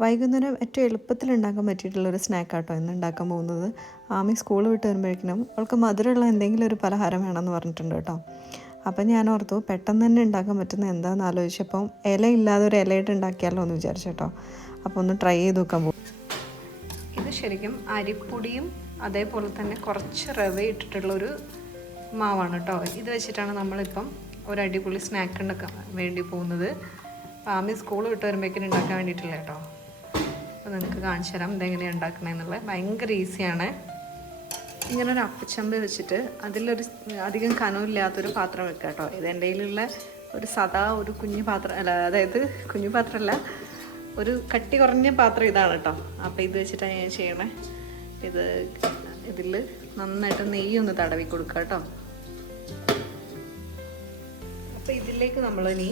വൈകുന്നേരം ഏറ്റവും എളുപ്പത്തിൽ ഉണ്ടാക്കാൻ പറ്റിയിട്ടുള്ള ഒരു സ്നാക്കാട്ടോ ഇന്ന് ഉണ്ടാക്കാൻ പോകുന്നത്. ആമി സ്കൂൾ വിട്ട് വരുമ്പോഴേക്കിനും അവൾക്ക് മധുരമുള്ള എന്തെങ്കിലും ഒരു പലഹാരം വേണമെന്ന് പറഞ്ഞിട്ടുണ്ട് കേട്ടോ. അപ്പം ഞാൻ ഓർത്തു പെട്ടെന്ന് തന്നെ ഉണ്ടാക്കാൻ പറ്റുന്ന എന്താണെന്ന് ആലോചിച്ചപ്പം ഇല ഇല്ലാതെ ഒരു ഇലയിട്ട് ഉണ്ടാക്കിയാലോ എന്ന് വിചാരിച്ചു കേട്ടോ. അപ്പോൾ ഒന്ന് ട്രൈ ചെയ്ത് നോക്കാൻ പോകും ഇത് ശരിക്കും അരിപ്പൊടിയും അതേപോലെ തന്നെ കുറച്ച് റവ ഇട്ടിട്ടുള്ളൊരു മാവാണ് കേട്ടോ. ഇത് വെച്ചിട്ടാണ് നമ്മളിപ്പം ഒരു അടിപൊളി സ്നാക്ക് ഉണ്ടാക്കാൻ വേണ്ടി പോകുന്നത്. ആമി സ്കൂൾ വിട്ട് വരുമ്പോഴേക്കും ഉണ്ടാക്കാൻ വേണ്ടിയിട്ടില്ല കേട്ടോ. നിങ്ങൾക്ക് കാണിച്ചു തരാം ഇതെങ്ങനെയാണ് ഉണ്ടാക്കണമെന്നുള്ളത് ഭയങ്കര ഈസിയാണ്. ഇങ്ങനെ ഒരു അപ്പച്ചമ്പ് വെച്ചിട്ട് അതിലൊരു അധികം കനമില്ലാത്തൊരു പാത്രം വെക്കുക കേട്ടോ. ഇത് എന്റെ കയ്യിലുള്ള ഒരു സദാ ഒരു കുഞ്ഞു പാത്രം അല്ല അതായത് കുഞ്ഞു പാത്രമല്ല ഒരു കട്ടി കുറഞ്ഞ പാത്രം ഇതാണ് കേട്ടോ. അപ്പോൾ ഇത് വെച്ചിട്ടാണ് ഞാൻ ചെയ്യണേ. ഇത് ഇതിൽ നന്നായിട്ട് നെയ്യ് ഒന്ന് തടവി കൊടുക്കുക കേട്ടോ. അപ്പോൾ ഇതിലേക്ക് നമ്മളിനി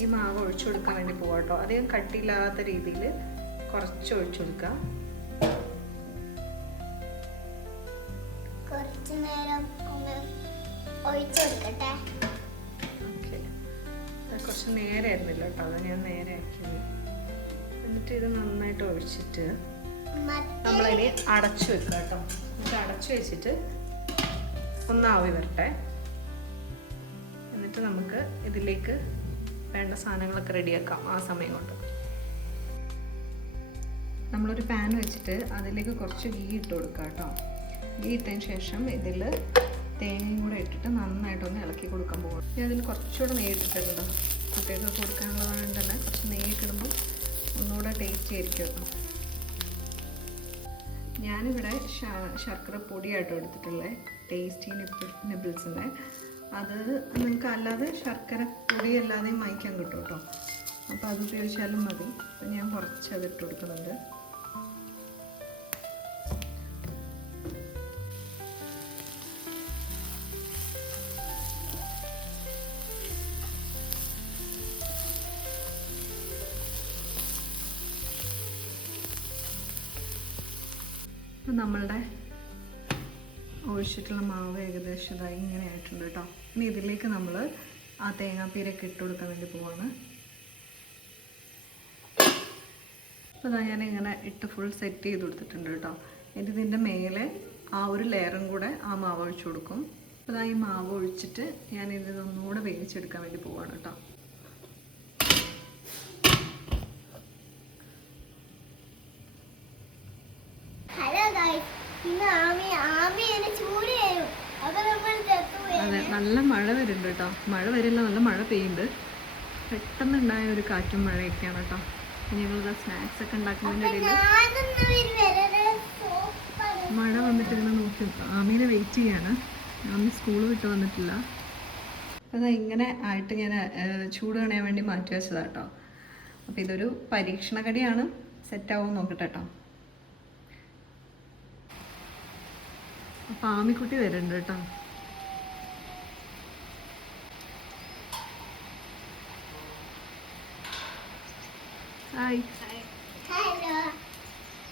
ഈ മാവ് ഒഴിച്ചു കൊടുക്കാൻ വേണ്ടി പോകാം കേട്ടോ. അധികം കട്ടിയില്ലാത്ത രീതിയിൽ കുറച്ച് ഒഴിച്ചു കൊടുക്കാം കുറച്ച് നേരം ഒഴിച്ചു കൊടുക്കട്ടെ ഓക്കെ. അത് കുറച്ച് നേരെ ആയിരുന്നില്ല കേട്ടോ അത് ഞാൻ നേരെ ആക്കിയത് എന്നിട്ട് ഇത് നന്നായിട്ട് ഒഴിച്ചിട്ട് നമ്മളതിനെ നമ്മളിനി അടച്ചു വെക്കുക കേട്ടോ. എന്നിട്ട് അടച്ചു വെച്ചിട്ട് ഒന്നാവി വരട്ടെ. എന്നിട്ട് നമുക്ക് ഇതിലേക്ക് വേണ്ട സാധനങ്ങളൊക്കെ റെഡിയാക്കാം ആ സമയം കൊണ്ട്. നമ്മളൊരു പാൻ വെച്ചിട്ട് അതിലേക്ക് കുറച്ച് ഗീ ഇട്ട് കൊടുക്കുക കേട്ടോ ഗീ ഇട്ടതിന് ശേഷം ഇതിൽ തേങ്ങയും കൂടെ ഇട്ടിട്ട് നന്നായിട്ടൊന്ന് ഇളക്കി കൊടുക്കാൻ പോകും ഞാൻ അതിൽ കുറച്ചുകൂടെ നെയ്യ് ഇട്ടിട്ടുണ്ട് കുട്ടികൾക്ക് കൊടുക്കാനുള്ളതാണ് തന്നെ കുറച്ച് നെയ്യ് ഇടുമ്പോൾ ഒന്നുകൂടെ ടേസ്റ്റി ആയിരിക്കും കേട്ടോ ഞാനിവിടെ ശർക്കര പൊടിയായിട്ട് എടുത്തിട്ടുള്ളത് ടേസ്റ്റി നിപ്പിൾ നിബിൾസിന്റെ അത് നിങ്ങൾക്ക് അല്ലാതെ ശർക്കര പൊടി അല്ലാതെയും വാങ്ങിക്കാൻ കിട്ടും കേട്ടോ അപ്പോൾ അത് ഉപയോഗിച്ചാലും മതി. അപ്പം ഞാൻ കുറച്ച് അത് ഇട്ട് കൊടുക്കുന്നുണ്ട്. അപ്പം നമ്മളുടെ ഒഴിച്ചിട്ടുള്ള മാവ് ഏകദേശം ഇതായി ഇങ്ങനെ ആയിട്ടുണ്ട് കേട്ടോ. ഇനി ഇതിലേക്ക് നമ്മൾ ആ തേങ്ങാപ്പീരൊക്കെ ഇട്ട് കൊടുക്കാൻ വേണ്ടി പോവാണ്. അപ്പോൾ ഞാൻ ഇങ്ങനെ ഇട്ട് ഫുൾ സെറ്റ് ചെയ്ത് കൊടുത്തിട്ടുണ്ട് കേട്ടോ. ഇനി ഇതിന്റെ മേലെ ആ ഒരു ലെയറും കൂടെ ആ മാവ് ഒഴിച്ചു കൊടുക്കും. അപ്പോൾ ഈ മാവ് ഒഴിച്ചിട്ട് ഞാൻ ഇതൊന്നുകൂടെ വേവിച്ചെടുക്കാൻ വേണ്ടി പോവാണ് കേട്ടോ ഹലോ ഗൈസ് ഇന്ന് ആമി ആമി എന്നെ ചൂട് ചെയ്യും അപ്പൊ നമ്മൾ ചത്തുപോയി അതെ നല്ല മഴ വരുന്നുണ്ട് കേട്ടോ. മഴ വരില്ല നല്ല മഴ പെയ്യുന്നുണ്ട്. പെട്ടെന്നുണ്ടായ ഒരു കാറ്റും മഴയൊക്കെയാണ് കേട്ടോ. ഞങ്ങളിതാ സ്നാക്സ് ഒക്കെ ഉണ്ടാക്കുന്നതിന്റെ ഇടയിൽ മഴ വന്നിട്ട് ഇങ്ങനെ നോക്കി. ആമീനെ വെയിറ്റ് ചെയ്യാണ്. ആമി സ്കൂൾ വിട്ട് വന്നിട്ടില്ല. അപ്പം ഇങ്ങനെ ആയിട്ട് ഞാൻ ചൂട് കളയാൻ വേണ്ടി മാറ്റി വെച്ചതാണ് കേട്ടോ. അപ്പോൾ ഇതൊരു പരീക്ഷണ കടിയാണ് സെറ്റ് ആവുമെന്ന് നോക്കട്ടെ കേട്ടോ. അപ്പോൾ ആമിക്കുട്ടി വരുന്നുണ്ട് കേട്ടോ. ഹായ് ഹലോ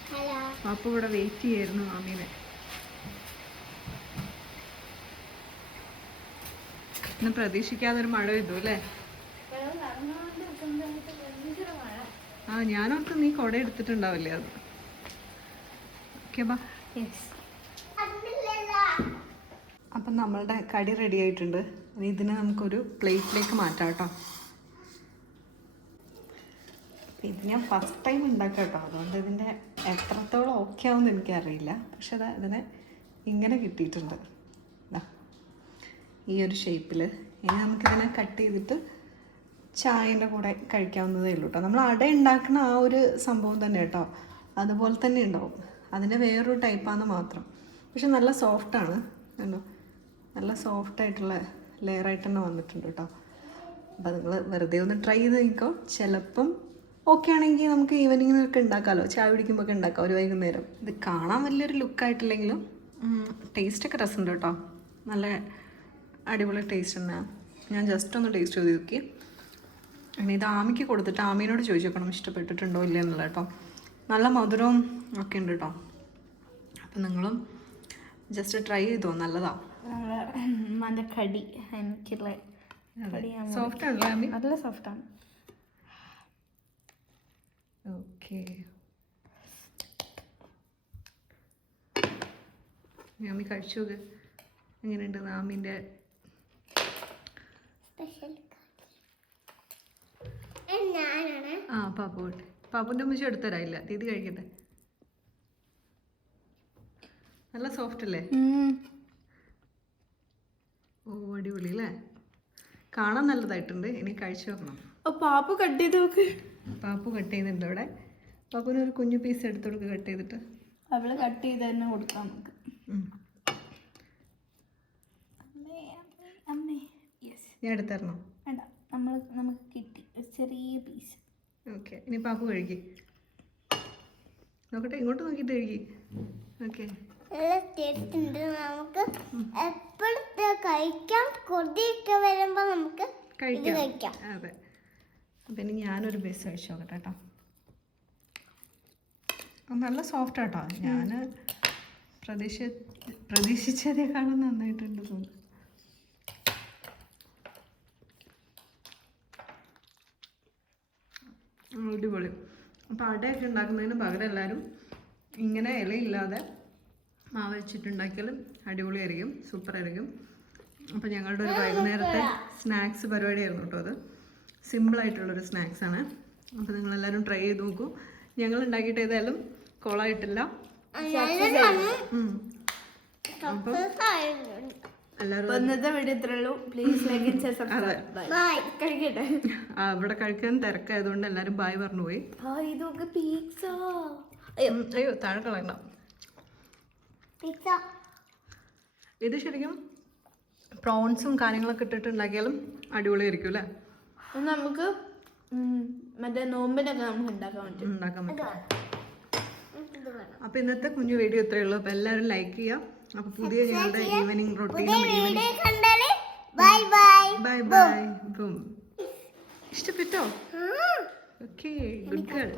ഹലോ പാപ്പ ഇവിടെ വെയിറ്റ് ചെയ്യായിരുന്നു ആമീനെ ഇന്ന് പ്രതീക്ഷിക്കാതെ ഒരു മഴ പെയ്തു അല്ലേ? ആ ഞാനോർത്ത് നീ കൊട എടുത്തിട്ടുണ്ടാവില്ലേ അത്? ഓക്കെ ബാ. അപ്പം നമ്മളുടെ കടി റെഡി ആയിട്ടുണ്ട്. ഇനി ഇതിനെ നമുക്കൊരു പ്ലേറ്റിലേക്ക് മാറ്റാം കേട്ടോ. ഇത് ഞാൻ ഫസ്റ്റ് ടൈം ഉണ്ടാക്കാം കേട്ടോ. അതുകൊണ്ട് ഇതിന്റെ എത്രത്തോളം ഓക്കെ ആവുമെന്ന് എനിക്കറിയില്ല. പക്ഷെ അതാ ഇതിനെ ഇങ്ങനെ കിട്ടിയിട്ടുണ്ട്. ഈ ഒരു ഷേപ്പിൽ ഇനി നമുക്കിതിനെ കട്ട് ചെയ്തിട്ട് ചായന്റെ കൂടെ കഴിക്കാവുന്നതേ ഉള്ളൂ കേട്ടോ. നമ്മൾ അട ഉണ്ടാക്കുന്ന ആ ഒരു സംഭവം തന്നെ കേട്ടോ. അതുപോലെ തന്നെ ഉണ്ടാവും. അതിന്റെ വേറൊരു ടൈപ്പാന്ന് മാത്രം. പക്ഷെ നല്ല സോഫ്റ്റാണ് കണ്ടോ? നല്ല സോഫ്റ്റായിട്ടുള്ള ലെയറായിട്ട് തന്നെ വന്നിട്ടുണ്ട് കേട്ടോ. അപ്പോൾ നിങ്ങൾ വെറുതെ ഒന്ന് ട്രൈ ചെയ്ത് നോക്കോ ചിലപ്പം ഓക്കെ ആണെങ്കിൽ നമുക്ക് ഈവനിങ്ങിനൊക്കെ ഉണ്ടാക്കാമല്ലോ ചായ പിടിക്കുമ്പോൾ ഒക്കെ ഉണ്ടാക്കാം ഒരു വൈകുന്നേരം. ഇത് കാണാൻ വലിയൊരു ലുക്കായിട്ടില്ലെങ്കിലും ടേസ്റ്റൊക്കെ രസമുണ്ട് കേട്ടോ. നല്ല അടിപൊളി ടേസ്റ്റ് തന്നെയാണ് ഞാൻ ജസ്റ്റ് ഒന്ന് ടേസ്റ്റ് ചെയ്ത് നോക്കി. അങ്ങനെ ഇത് ആമിക്ക് കൊടുത്തിട്ട് ആമീനോട് ചോദിച്ചു നോക്കണം ഇഷ്ടപ്പെട്ടിട്ടുണ്ടോ ഇല്ല എന്നുള്ള കേട്ടോ. നല്ല മധുരവും ഒക്കെ ഉണ്ട് കേട്ടോ. അപ്പം നിങ്ങളും ജസ്റ്റ് ട്രൈ ചെയ്തോ നല്ലതാ. നല്ല കടി എനിക്കുള്ള സോഫ്റ്റ് ആണ് അതല്ല സോഫ്റ്റ് സോഫ്റ്റാണ് ഓക്കെ. നാമി കഴിച്ചു നോക്ക്. എങ്ങനെയുണ്ട് ഞാനാണ്. ആ പാപ്പ പോട്ടെ. പാപ്പുന്റെ ഉമ്മച്ചി എടുത്തരായില്ല ദീദി കഴിക്കട്ടെ. നല്ല സോഫ്റ്റ് അല്ലേ? ഓ അടിപൊളി അല്ലേ? കാണാൻ നല്ലതായിട്ടുണ്ട്. ഇനി കഴിച്ചു നോക്കണം. പാപ്പ കട്ട് ചെയ്ത് നോക്ക്. പാപ്പു കട്ട് ചെയ്യുന്നുണ്ട് അവിടെ പാപ്പുവിന് ഒരു കുഞ്ഞു പീസ് എടുത്തു കൊടുക്കുക കട്ട് ചെയ്തിട്ട്. അവൾ കട്ട് ചെയ്ത് തന്നെ കൊടുക്കാം നമുക്ക്. അമ്മേ അമ്മേ അമ്മേ. യെസ് ഞാൻ എടുത്തരണോ. വേണ്ട നമ്മൾ നമുക്ക് കിട്ടി. ഒരു ചെറിയ പീസ് ഓക്കെ ഇനി പാപ്പു കഴുകി. നോക്കട്ടെ ഇങ്ങോട്ട് നോക്കിയിട്ട് കഴുകി. ഓക്കെ നല്ല ടേസ്റ്റ് ഉണ്ട്. നമുക്ക് എപ്പോഴത്തെ കഴിക്കാം കൊതിയൊക്കെ വരുമ്പോ നമുക്ക് കഴിക്കാം. അതെ. അപ്പം ഇനി ഞാനൊരു പീസ് കഴിച്ചു നോക്കട്ടെ കേട്ടോ നല്ല സോഫ്റ്റ് ആട്ടോ. ഞാൻ പ്രതീക്ഷ പ്രതീക്ഷിച്ചതേക്കാളും നന്നായിട്ടുണ്ട് തോന്നുന്നു. അടിപൊളി. അപ്പോൾ അടയൊക്കെ ഉണ്ടാക്കുന്നതിന് പകരം എല്ലാവരും ഇങ്ങനെ ഇലയില്ലാതെ മാവ് വെച്ചിട്ടുണ്ടാക്കിയാലും അടിപൊളിയായിരിക്കും സൂപ്പറായിരിക്കും. അപ്പോൾ ഞങ്ങളുടെ ഒരു വൈകുന്നേരത്തെ സ്നാക്സ് പരിപാടിയായിരുന്നു കേട്ടോ അത്. സിമ്പിളായിട്ടുള്ളൊരു സ്നാക്സാണ് അപ്പോൾ നിങ്ങളെല്ലാവരും ട്രൈ ചെയ്ത് നോക്കൂ. ഞങ്ങൾ ഉണ്ടാക്കിയിട്ട് ഏതായാലും കോളായിട്ടില്ല അവിടെ കഴിക്കാൻ തിരക്കായതുകൊണ്ട് എല്ലാരും ബായ് പറഞ്ഞു പോയി ആ ഇതൊക്കെ പീസ അയ്യോ താഴെ കളയണ്ട. Pizza. ഇത് ശരിക്കും പ്രോൺസും കാര്യങ്ങളൊക്കെ ഇട്ടിട്ട് ഉണ്ടാക്കിയാലും അടിപൊളിയായിരിക്കും അല്ലേ? നമുക്ക് മറ്റേ നോമ്പിനൊക്കെ നമുക്ക് ഉണ്ടാക്കാൻ പറ്റും. ഉണ്ടാക്കാൻ പറ്റും. അപ്പൊ അപ്പോൾ ഇന്നത്തെ കുഞ്ഞു വീഡിയോ ഇത്രേ ഉള്ളൂ. അപ്പൊ എല്ലാവരും ലൈക്ക് ചെയ്യാം. അപ്പൊ പുതിയ ഞങ്ങളുടെ ഈവനിങ് റൊട്ടീനും ബൈ ബൈ ബൈ ബൈ ബും ഇഷ്ടപ്പെട്ടോ? Okay good girl